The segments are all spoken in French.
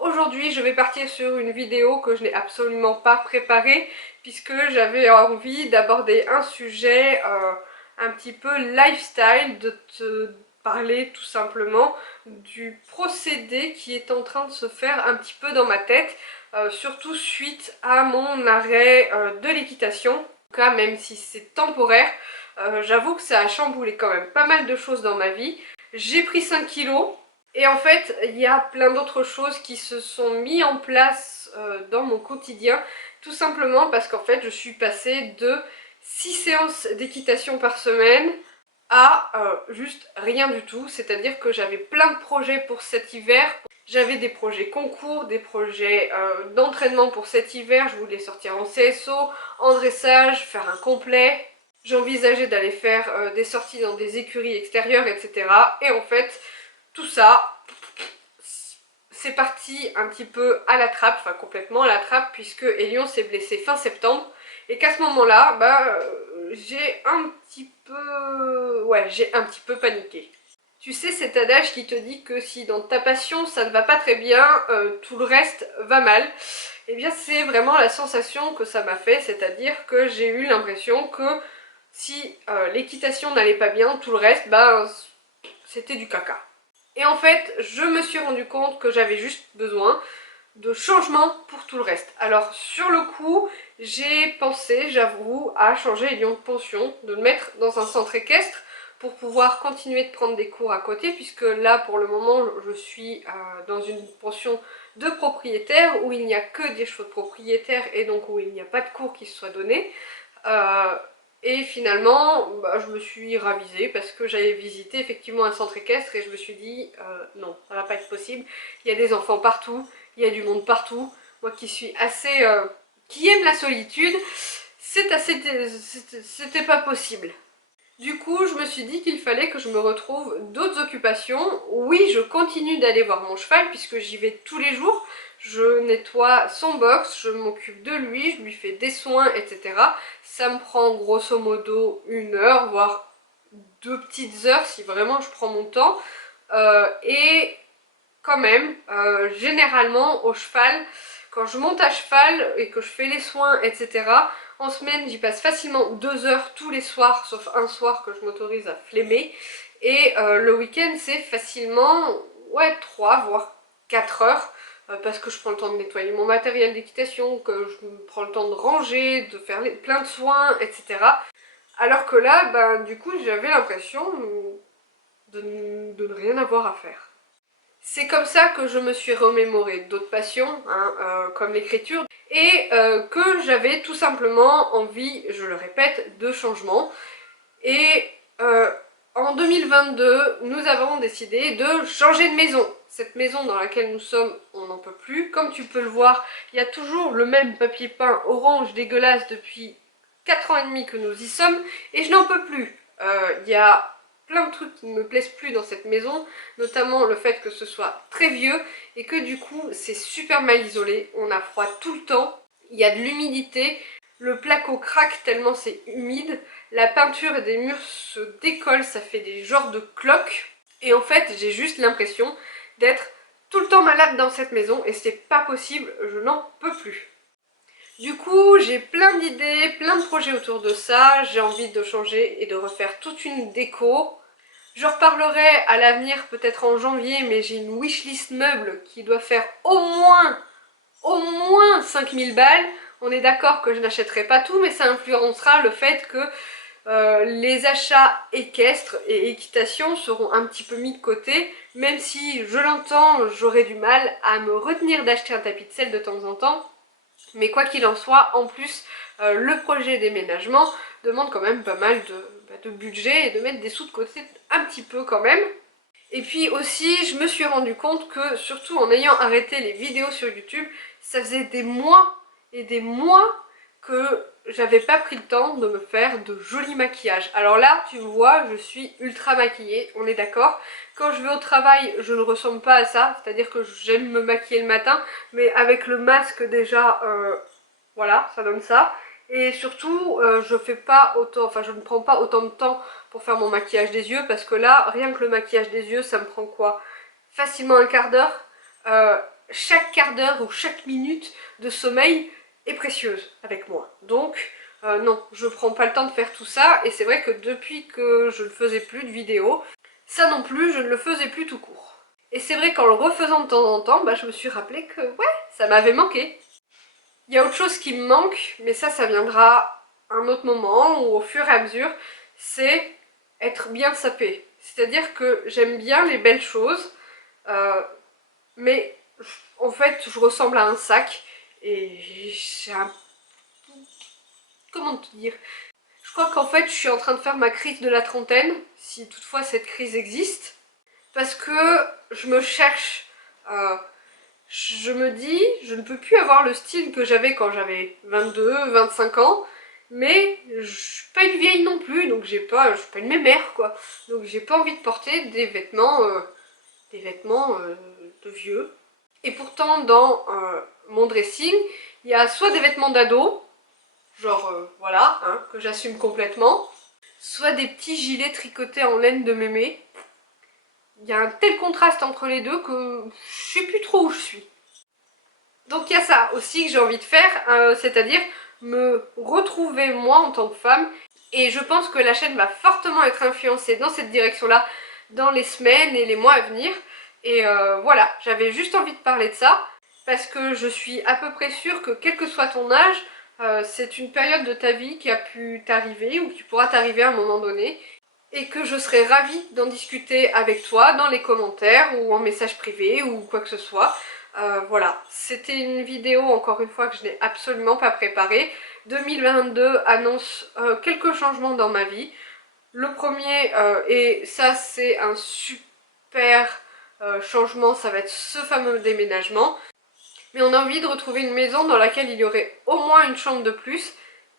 Aujourd'hui je vais partir sur une vidéo que je n'ai absolument pas préparée puisque j'avais envie d'aborder un sujet un petit peu lifestyle, de te parler tout simplement du procédé qui est en train de se faire un petit peu dans ma tête, surtout suite à mon arrêt de l'équitation. En tout cas, même si c'est temporaire, j'avoue que ça a chamboulé quand même pas mal de choses dans ma vie. J'ai pris 5 kilos. Et en fait, il y a plein d'autres choses qui se sont mis en place dans mon quotidien, tout simplement parce qu'en fait, je suis passée de 6 séances d'équitation par semaine à juste rien du tout, c'est-à-dire que j'avais plein de projets pour cet hiver. J'avais des projets concours, des projets d'entraînement pour cet hiver, je voulais sortir en CSO, en dressage, faire un complet. J'envisageais d'aller faire des sorties dans des écuries extérieures, etc. Et en fait, tout ça, c'est parti un petit peu à la trappe, enfin complètement à la trappe, puisque Elion s'est blessé fin septembre, et qu'à ce moment-là, j'ai un petit peu paniqué. Tu sais, cet adage qui te dit que si dans ta passion ça ne va pas très bien, tout le reste va mal. Et bien c'est vraiment la sensation que ça m'a fait, c'est-à-dire que j'ai eu l'impression que si l'équitation n'allait pas bien, tout le reste, c'était du caca. Et en fait, je me suis rendu compte que j'avais juste besoin de changement pour tout le reste. Alors sur le coup, j'ai pensé, j'avoue, à changer Elion de pension, de le mettre dans un centre équestre pour pouvoir continuer de prendre des cours à côté, puisque là pour le moment je suis dans une pension de propriétaire où il n'y a que des chevaux de propriétaire et donc où il n'y a pas de cours qui se soient donnés. Et finalement, je me suis ravisée parce que j'avais visité effectivement un centre équestre et je me suis dit non, ça va pas être possible. Il y a des enfants partout, il y a du monde partout. Moi qui suis assez... qui aime la solitude, c'était pas possible. Du coup, je me suis dit qu'il fallait que je me retrouve d'autres occupations. Oui, je continue d'aller voir mon cheval puisque j'y vais tous les jours. Je nettoie son box, je m'occupe de lui, je lui fais des soins, etc. Ça me prend grosso modo 1 heure, voire 2 petites heures si vraiment je prends mon temps. Et quand même, généralement au cheval, quand je monte à cheval et que je fais les soins, etc., en semaine, j'y passe facilement 2 heures tous les soirs, sauf un soir que je m'autorise à flemmer. Et le week-end, c'est facilement 3 voire 4 heures, parce que je prends le temps de nettoyer mon matériel d'équitation, que je prends le temps de ranger, de faire plein de soins, etc. Alors que là, du coup, j'avais l'impression de ne rien avoir à faire. C'est comme ça que je me suis remémoré d'autres passions, comme l'écriture, et que j'avais tout simplement envie, je le répète, de changement. Et en 2022, nous avons décidé de changer de maison. Cette maison dans laquelle nous sommes, on n'en peut plus. Comme tu peux le voir, il y a toujours le même papier peint orange dégueulasse depuis 4 ans et demi que nous y sommes, et je n'en peux plus. Il y a plein de trucs qui ne me plaisent plus dans cette maison, notamment le fait que ce soit très vieux et que du coup c'est super mal isolé, on a froid tout le temps, il y a de l'humidité, le placo craque tellement c'est humide, la peinture des murs se décolle, ça fait des genres de cloques, et en fait j'ai juste l'impression d'être tout le temps malade dans cette maison et c'est pas possible, je n'en peux plus. Du coup, j'ai plein d'idées, plein de projets autour de ça, j'ai envie de changer et de refaire toute une déco. Je reparlerai à l'avenir, peut-être en janvier, mais j'ai une wishlist meuble qui doit faire au moins 5000 balles. On est d'accord que je n'achèterai pas tout, mais ça influencera le fait que les achats équestres et équitation seront un petit peu mis de côté, même si, je l'entends, j'aurai du mal à me retenir d'acheter un tapis de selle de temps en temps. Mais quoi qu'il en soit, en plus, le projet déménagement demande quand même pas mal de budget et de mettre des sous de côté un petit peu quand même. Et puis aussi, je me suis rendu compte que, surtout en ayant arrêté les vidéos sur YouTube, ça faisait des mois et des mois que j'avais pas pris le temps de me faire de jolis maquillages. Alors là, tu vois, je suis ultra maquillée, on est d'accord. Quand je vais au travail, je ne ressemble pas à ça, c'est-à-dire que j'aime me maquiller le matin, mais avec le masque déjà, voilà, ça donne ça. Et surtout, je ne prends pas autant de temps pour faire mon maquillage des yeux, parce que là, rien que le maquillage des yeux, ça me prend quoi? Facilement un quart d'heure. chaque quart d'heure ou chaque minute de sommeil est précieuse avec moi. Donc non, je prends pas le temps de faire tout ça, et c'est vrai que depuis que je ne faisais plus de vidéos, ça non plus, je ne le faisais plus tout court. Et c'est vrai qu'en le refaisant de temps en temps, je me suis rappelé que ouais, ça m'avait manqué. Il y a autre chose qui me manque, mais ça viendra un autre moment, ou au fur et à mesure, c'est être bien sapé. C'est-à-dire que j'aime bien les belles choses, mais en fait je ressemble à un sac, et j'ai un... comment te dire? Je crois qu'en fait je suis en train de faire ma crise de la trentaine, si toutefois cette crise existe, parce que je me cherche, je me dis, je ne peux plus avoir le style que j'avais quand j'avais 22, 25 ans, mais je suis pas une vieille non plus, donc je suis pas une mémère quoi, donc j'ai pas envie de porter des vêtements de vieux. Et pourtant dans mon dressing, il y a soit des vêtements d'ado, genre voilà, hein, que j'assume complètement, soit des petits gilets tricotés en laine de mémé. Il y a un tel contraste entre les deux que je sais plus trop où je suis. Donc il y a ça aussi que j'ai envie de faire, c'est-à-dire me retrouver moi en tant que femme. Et je pense que la chaîne va fortement être influencée dans cette direction-là dans les semaines et les mois à venir. Et voilà, j'avais juste envie de parler de ça, parce que je suis à peu près sûre que quel que soit ton âge, c'est une période de ta vie qui a pu t'arriver ou qui pourra t'arriver à un moment donné. Et que je serais ravie d'en discuter avec toi dans les commentaires ou en message privé ou quoi que ce soit. Voilà, c'était une vidéo encore une fois que je n'ai absolument pas préparée. 2022 annonce quelques changements dans ma vie. Le premier, et ça c'est un super changement, ça va être ce fameux déménagement. Mais on a envie de retrouver une maison dans laquelle il y aurait au moins une chambre de plus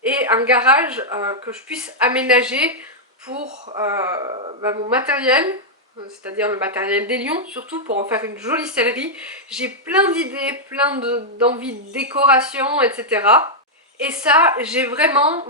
et un garage que je puisse aménager pour mon matériel, c'est-à-dire le matériel des lions, surtout pour en faire une jolie sellerie. J'ai plein d'idées, plein d'envies de décoration, etc. Et ça, j'ai vraiment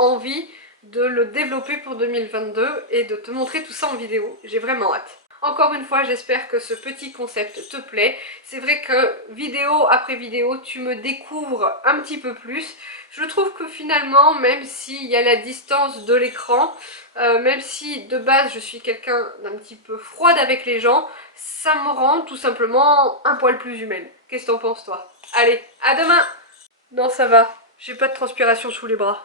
envie de le développer pour 2022 et de te montrer tout ça en vidéo. J'ai vraiment hâte. Encore une fois, j'espère que ce petit concept te plaît. C'est vrai que vidéo après vidéo, tu me découvres un petit peu plus. Je trouve que finalement, même s'il y a la distance de l'écran, même si de base je suis quelqu'un d'un petit peu froide avec les gens, ça me rend tout simplement un poil plus humaine. Qu'est-ce que t'en penses toi? Allez, à demain! Non, ça va, j'ai pas de transpiration sous les bras.